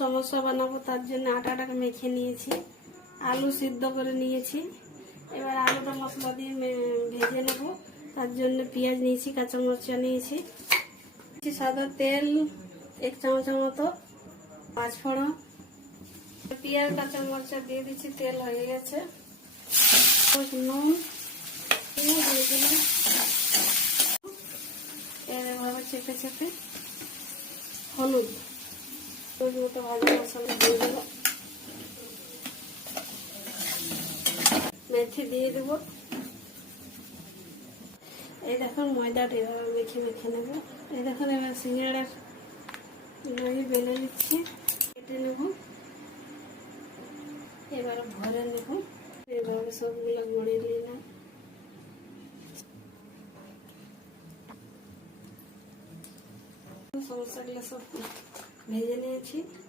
সমস্যা বানাবো, তার জন্য আটাটাকে মেখে নিয়েছি, আলু সিদ্ধ করে নিয়েছি। এবার আলুটা মশলা দিয়ে ভেজে নেব। তার জন্য পেঁয়াজ নিয়েছি, কাঁচা মরিচা নিয়েছি, সাদা তেল 1 চামচের মতো, 5 ফোড়ন, পেঁয়াজ কাঁচা মরিচা দিয়ে দিচ্ছি। তেল হয়ে গেছে, নুন দিয়ে দিলাম। এভাবে চেপে চেপে হলুদ মতো ভাজা মশলা দিয়ে দেব, মেথি দিয়ে দেবো। এই দেখুন ময়দাটা এভাবে মেখে মেখে নেব। এই দেখুন এবার সিঙ্গাড়ার বেলে নিচ্ছি, কেটে নেব। এবার ভরে নেব, এভাবে সবগুলো গড়িয়ে নিলাম। সমস্যাগুলো সব ভেজে নিয়েছি।